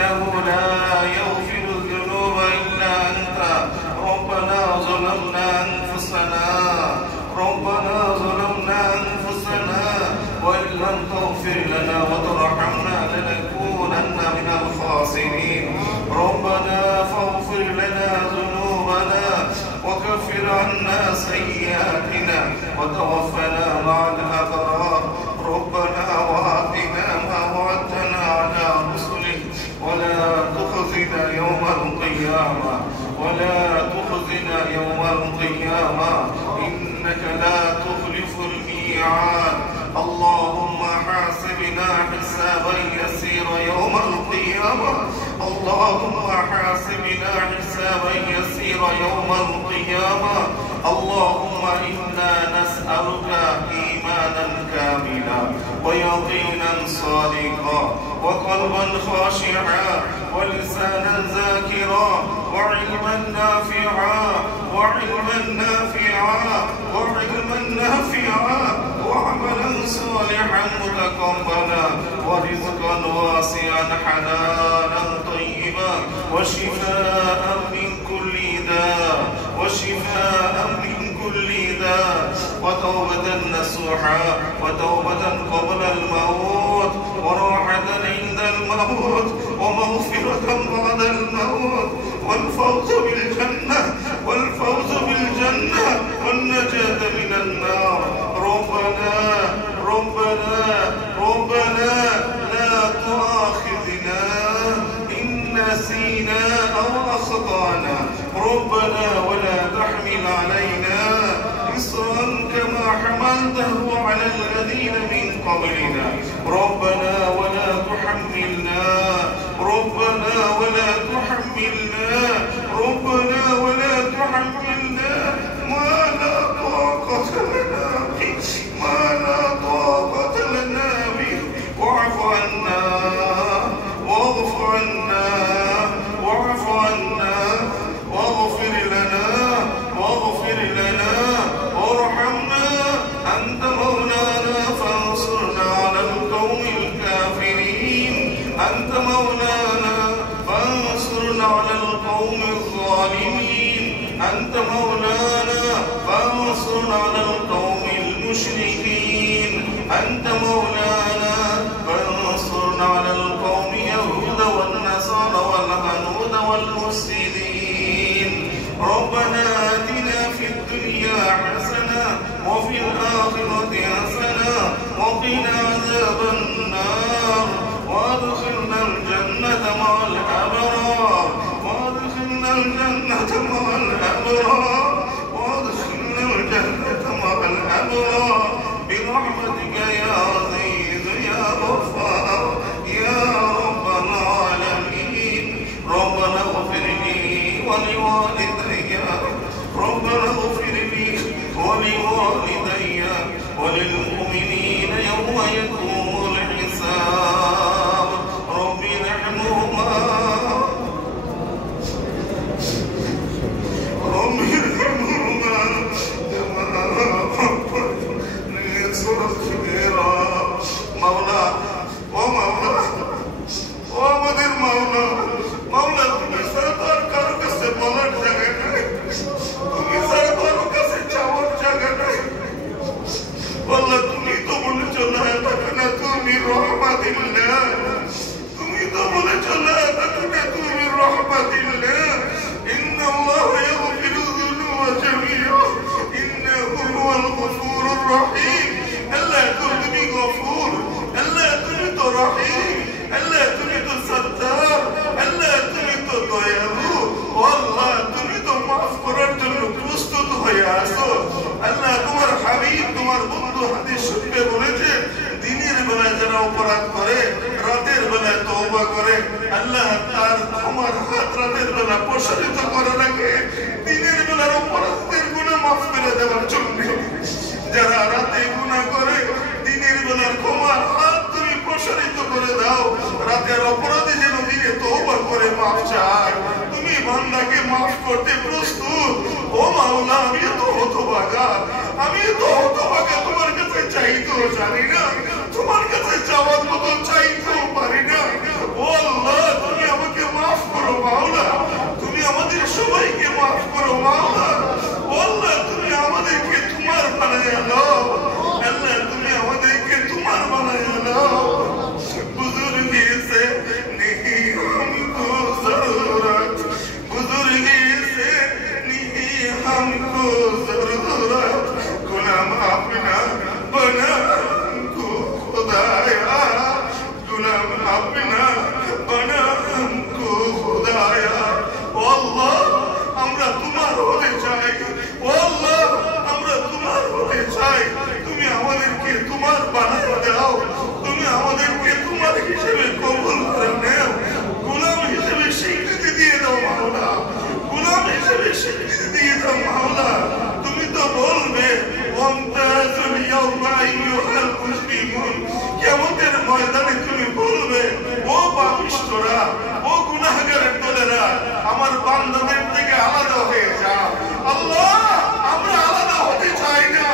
إنه لا يغفر الذنوب إلا أنت. ربنا ظلمنا أنفسنا وإن لم تغفر لنا وترحمنا لنكونن من الخاسرين. ربنا فاغفر لنا ذنوبنا وكفر عنا سيئاتنا وتوفنا مع الأبرار. ربنا وآتنا ما وعدتنا على رسلك ولا تخزنا يوم القيامة إنك لا تخلف الميعاد. اللهم حاسبنا حسابا يسيرا يوم القيامة. اللهم إنا نسألك إيمانا كاملا ويقينا صادقا وقلبا خاشعا ولسانا ذاكرا وعلما نافعا وعملا صالحا متقبلا ورزقا واسعا حلالا طيبا وشفاء من كل داء وتوبة نصوحا وتوبة قبل الموت وراحة عند الموت ومغفرة بعد الموت والفوز بالجنة والنجاة من النار. ربنا لا تؤاخذنا إن نسينا أو أخطأنا. ربنا ولا تحمل علينا إصرا كما حملته على الذين من قبلنا. ربنا ولا تحملنا ما لا طاقة لنا به. واعف عنا واغفر لنا وارحمنا. أنت مولانا فانصرنا على القوم الكافرين. أنت مولانا فانصرنا على القوم الظالمين. أنت مولانا فانصرنا على القوم المشركين. أنت مولانا فانصرنا على القوم يهود والنصارى والهنود والمفسدين. ربنا آتنا في الدنيا حسنة وفي الآخرة حسنة وقنا عذاب النار وادخلنا الجنة مع الأبرار برحمتك يا عزيز يا غفار يا رب العالمين. ربنا اغفر لي ولوالدي وللمؤمنين يوم يقوم الحساب. رب ارحمهما مولا আমাদের মাওলা তুমি সরকার কারো কাছে বলার জায়গা নাই, তুমি সরকার কাছে চাওয়ার জায়গা নাই। আল্লাহ তুমি তো বলেছো না তাকনা তুমি রহমাতিল্লাহ, তুমি তো বলেছো না তাকনা তুমি রহমাতিল্লাহ। ইন্নাল্লাহ ইয়াগফিরু যুনুবা জামিআ ইন্নাহু হুয়াল গফুরুর রহিম। আল্লাহ তুমি গফুর, আল্লাহ তুমি তো রহিম, আল্লাহ তুমি তো সত্তার, আল্লাহ তুমি তো দয়ালু। আল্লাহ তুমি তো মাফ করার জন্য প্রস্তুত হয়ে আসো। আল্লাহ তোমার হাবিব তোমার বন্ধু হাদিস শরীফে বলেছে দিনের বেলায় যারা অপরাধ করে রাতের বেলায় তওবা করে আল্লাহ তার ক্ষমার হাত রাতের বেলা প্রসারিত করে রাখে দিনের বেলার অপরাধের গুনাহ মাফ করে দেওয়ার জন্য। যারা রাতে গুনাহ করে দিনের বেলার ক্ষমার হাত তুমি প্রসারিত করে দাও, রাতের অপরাধে যেন দিনে তওবা করে মাফ চায়। তুমি বান্দাকে মাফ করতে প্রস্তুত। ও মাওলা আমি তো হতভাগা, তোমার কাছে চাইতেও জানি না, তোমার কাছে চাওয়ার মতো চাইতেও পারি না। ও আল্লাহ তুমি ও গুনাহগারের দলেরা আমার বান্দাদের থেকে আলাদা হয়ে যা আল্লাহ। আমরা আলাদা হতে চাই না,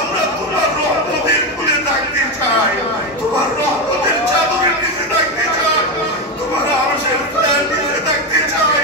আমরা তোমার রহমতের খুলে থাকতে চাই, তোমার রহমতের চাদরের নিচে থাকতে চাই, তোমার আরশের ছায়ার নিচে থাকতে চাই।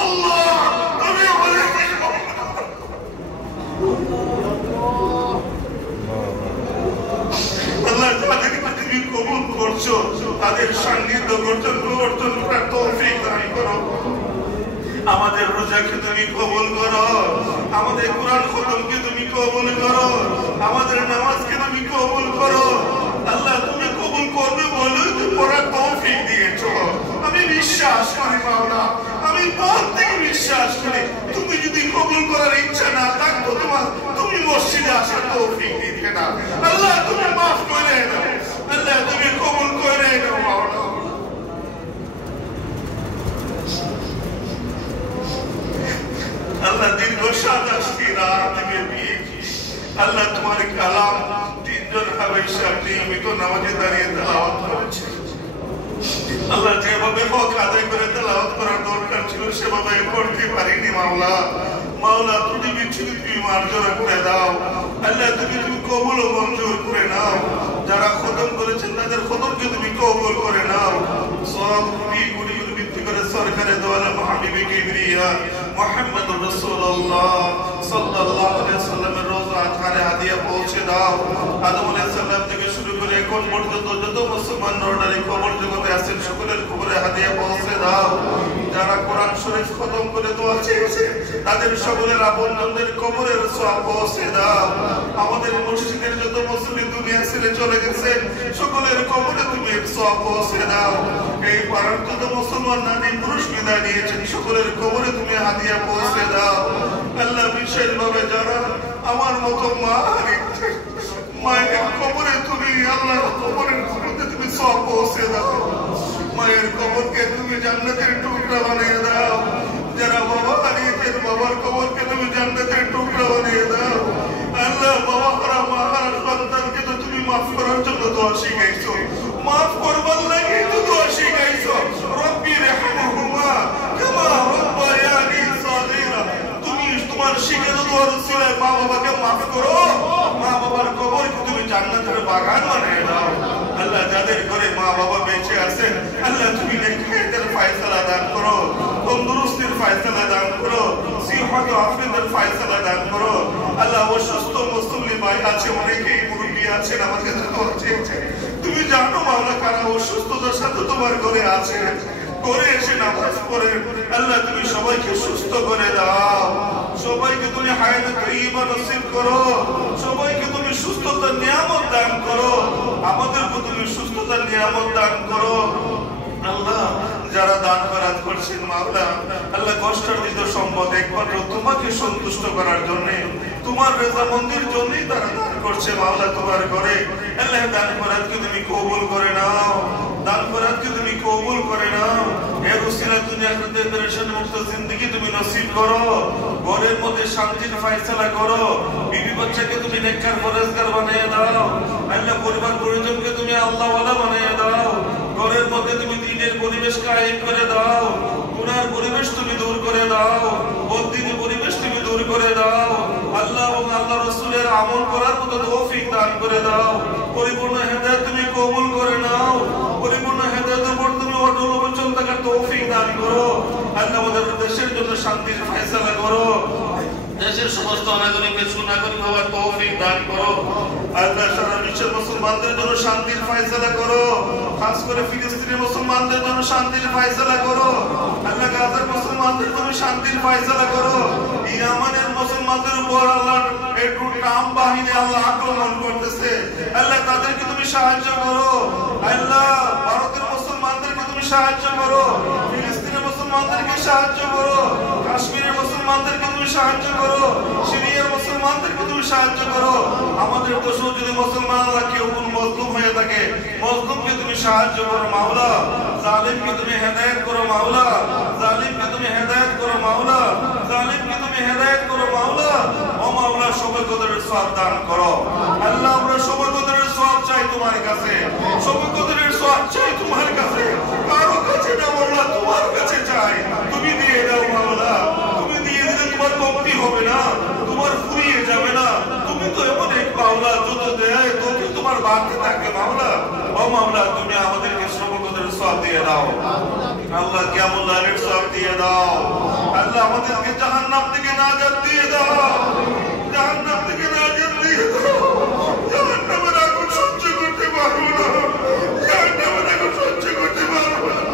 আল্লাহ তুমি আমাদের আল্লাহ যাদেরকে তুমি কবুল করছো তাদের সান্নিধ্য অর্জন করার তৌফিক দান করো। আমাদের রোজাকে তুমি কবুল করো, আমাদের কোরআন খতমকে তুমি কবুল করো, আমাদের নামাজকে তুমি কবুল করো। আল্লাহ তুমি কবুল করবে বলেই তো পড়ার তৌফিক দিয়েছো। আমি বিশ্বাস করি মাওলা, আমি মন থেকে বিশ্বাস করি তুমি যদি কবুল করার ইচ্ছা না থাকতো তুমি মসজিদে আসার তৌফিক দিতে না। আল্লাহ তুমি মাফ করে দাও, আল্লাহ তুমি কবুল করে দাও মাওলা। আল্লাহ দীর্ঘ 27টি রাত থেকে পেয়েছি আল্লাহ তোমার কালাম তিনজন হাবিব নিয়মিত নামাজে দাঁড়িয়ে তেলাওয়াত করেছে। আল্লাহ যেভাবে হক আদায় করে তেলাওয়াত করার দরকার ছিল সেভাবে করতে পারিনি মাওলা। মাওলা তুমি বিচ্ছিন্ন তুমি মার্জনা করে দাও আল্লাহ, তুমি কবুল ও মঞ্জুর করে নাও। যারা খতম করেছেন তাদের খতমকে তুমি কবুল করে নাও। সব গুলি ভিত্তি করে সরকারে দোয়ালা হাবিবে কিবরিয়া মুহাম্মদুর রাসূলুল্লাহ সাল্লাল্লাহু আলাইহি ওয়াসাল্লামের রওজা আথারে হাদিয়া পৌঁছে দাও। আদম আলাইহিস সালাম থেকে শুরু করে এখন পর্যন্ত যত মুসলমান নরনারী কবর জগতে আছেন সকলের কবরে হাদিয়া পৌঁছে দাও। যারা কোরআন শরীফ খতম করে দোয়া চেয়েছে তাদের সকলের আপনজনদের কবরের সওয়াব পৌঁছে দাও। আমাদের মসজিদের যত মুসলিম দুনিয়া ছেড়ে চলে গেছেন সকলের কবরে তুমি সওয়াব পৌঁছে দাও। এই পাড়ার যত মুসলমান নারী পুরুষ বিদায় নিয়েছেন সকলের কবরে তুমি হাদিয়া পৌঁছে দাও। আল্লাহ বিশেষভাবে যারা আমার মতো মা হারিয়েছে মায়ের কবরে তুমি আল্লাহ কবরের মধ্যে তুমি সওয়াব পৌঁছে দাও। মায়ের কবরকে তুমি জান্নাতের টুকরা বানিয়ে দাও। যারা বাবা হারিয়েছেন বাবার কবরকে তুমি জান্নাতের টুকরা বানিয়ে দাও। আল্লাহ বাবা হারা মা হারা সন্তানকে তো তুমি মাফ করার জন্য দোয়া শিখাইছো, মাফ করবার লাগে তো দোয়া শিখাইছো। রব্বি রহমহুমা কামা রব্বায়ানি সাগীরা, তুমি তোমার শিখানো দোয়ার উসিলায় মা বাবাকে মাফ করো, মা বাবার কবরকে তুমি জান্নাতের বাগান বানিয়ে দাও। আল্লাহ যাদের ঘরে মা বাবা বেঁচে আছেন আল্লাহ তুমি নেকিয়াতের ফয়সালা দান করো, তন্দুরুস্তির ফয়সালা দান করো, সিহত আফিয়াতের ফয়সালা দান করো। আল্লাহ অসুস্থ মুসলিম ভাই আছে, অনেকেই মুরব্বি আছেন আমার কাছে দোয়া চেয়েছে, তুমি জানো মাওলা কারা অসুস্থতার সাথে তোমার ঘরে আছে, করে এসে নামাজ পড়ে আল্লাহ তুমি সবাইকে সুস্থ করে দাও, সবাইকে তুমি হায়াত তাইয়্যিবা নসিব করো, সবাইকে তুমি সুস্থতার নিয়ামত দান করো, আমাদেরকে তুমি সুস্থতার নিয়ামত দান করো। আল্লাহ যারা দান খয়রাত করছেন মাওলা আল্লাহ কষ্টার্জিত সম্পদ একমাত্র তোমাকে সন্তুষ্ট করার জন্য তোমার রেজামন্দির জন্যই তারা দান করছে মাওলা তোমার ঘরে। আল্লাহ দান খয়রাতকে তুমি কবুল করে নাও, দান খয়রাতকে তুমি কবুল করে নাও। এর উসিলায় দুনিয়া আখিরাতে পেরেশান মুক্ত জিন্দেগি তুমি নসিব করো, ঘরের মধ্যে শান্তির ফয়সালা করো, বিবি বাচ্চাকে তুমি নেককার পরেজগার বানিয়ে দাও। আল্লাহ পরিবার পরিজনকে তুমি আল্লাহওয়ালা বানিয়ে দাও, ঘরের মধ্যে তুমি দ্বীনের পরিবেশ কায়েম করে দাও, গুনার পরিবেশ তুমি দূর করে দাও, বদদিনী পরিবেশ তুমি দূর করে দাও। আল্লাহ এবং আল্লাহ রাসূলের আমল করার মতো তৌফিক দান করে দাও। পরিপূর্ণ হেদায়েত তুমি কবুল করে নাও, পরিপূর্ণ হেদায়েতের উপর তুমি অটল অবিচল থাকার তৌফিক দান করো। আল্লাহ আমাদের দেশের জন্য শান্তির ফয়সালা করো, দেশের সমস্ত নাগরিককে সুনাগরিক হওয়ার তৌফিক দান করো। আল্লাহ সারা বিশ্বের মুসলমানদের জন্য শান্তির ফয়সালা করো, খাস করে ফিলিস্তিনের মুসলমানদের জন্য শান্তির ফয়সালা করো। আল্লাহ গাজার মুসলমানদের জন্য শান্তির ফয়সালা করো। ইয়ামানের মুসলমানদের উপর আল্লাহ একটু নাম বাহিনী আল্লাহ আক্রমণ করতেছে, আল্লাহ তাদেরকে তুমি সাহায্য করো। আল্লাহ ভারতের মুসলমানদেরকে তুমি সাহায্য করো, ফিলিস্তিনের মুসলমানদেরকে সাহায্য করো, কাশ্মীরের মুসলমানদেরকে তুমি সাহায্য করো, সিরিয়ার মুসলমানদেরকে তুমি সাহায্য করো। আমাদের দেশেও যদি মুসলমান আল্লাহ কেউ কোন মজলুম হয়ে থাকে মজলুমকে তুমি সাহায্য করো মাওলা, জালিমকে তুমি হেদায়েত করো মাওলা, জালিমকে তুমি হেদায়েত করো মাওলা, জালিমকে তুমি হেদায়েত করো মাওলা। ও মাওলা সবাই কদরের সওয়াব দান করো। আল্লাহ আমরা সবাই কদরের সওয়াব চাই তোমার কাছে, সবাই কদরের সওয়াব চাই তোমার কাছে, কারো কাছে না মাওলা তুমি আমাদেরকে শ্রবণের সওয়াব দিয়ে দাও আল্লাহ কিয়ামুল লাইলের সওয়াব দিয়ে দাও আল্লাহ আমাদেরকে জাহান্নাম থেকে নাজাত দিয়ে দাও জাহান্নাম থেকে নাজাত দিয়ে দাও জাহান্নামের আগুন সহ্য করতে পারবো না জাহান্নামের আগুন সহ্য করতে পারবো না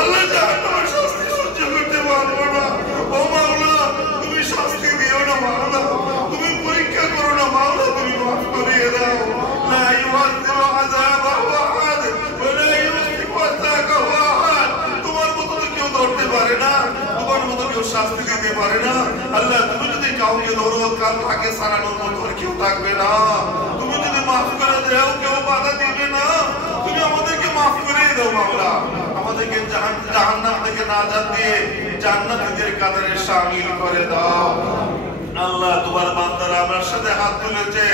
আল্লাহ জাহান্নামের শাস্তি সহ্য করতে পারবো না ও মাওলা তুমি শাস্তি দিও না মাওলা তুমি পরীক্ষা করো না মাওলা তুমি মাফ করিয়ে দাও লা ইউআযিবু আযাবাহু আহাদ ওয়া লা ইউসিকু ওয়াসাকাহু আহাদ তোমার মতো কেউ ধরতে পারে না তোমার মতো কেউ শাস্তি দিতে পারে না আল্লাহ তুমি যদি কাউকে ধরো কাল তাকে সারানোর মতো আর কেউ থাকবে না তুমি যদি মাফ করে দাও কেউ বাধা দিবে না তুমি আমাদেরকে মাফ করে দাও মাওলা আমাদেরকে জাহান্নাম থেকে নাজাত দিয়ে জান্নাতীদের কাতারে শামিল করে দাও আল্লাহ তোমার বান্দারা আমার সাথে হাত তুলেছে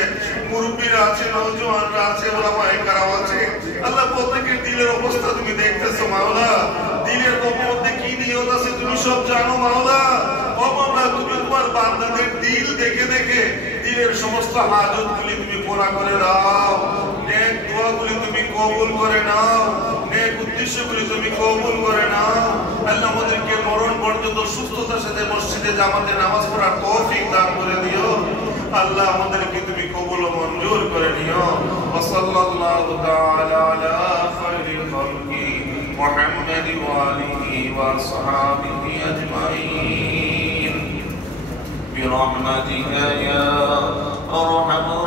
মুরব্বীরা আছে নওজোয়ানরা আছে ওলামায়ে কেরাম আছে আল্লাহ প্রত্যেকের দিলের অবস্থা তুমি দেখতেছো মাওলা দিলের মধ্যে কি নিয়ত আছে তুমি সব জানো মাওলা ও মাওলা তুমি তোমার বান্দাদের দিল দেখে দেখে দিলের সমস্ত হাজতগুলি তুমি পুরা করে দাও নেক দোয়াগুলি তুমি কবুল করে নাও নেক উদ্দেশ্যগুলি তুমি কবুল করে নাও আল্লাহ আমাদেরকে মরণ পর্যন্ত সুস্থতার সাথে মসজিদে জামাতে নামাজ পড়ার তৌফিক দান করে দিও আল্লাহ আমাদেরকে তুমি কবুল ও মঞ্জুর করে নিও ওয়া সাল্লাল্লাহু তাআলা আলা খায়রিল খালকি মুহাম্মাদ ওয়া আলিহি ওয়া সাহবিহি আজমাইন বিরহমাতিকা ইয়া আরহামার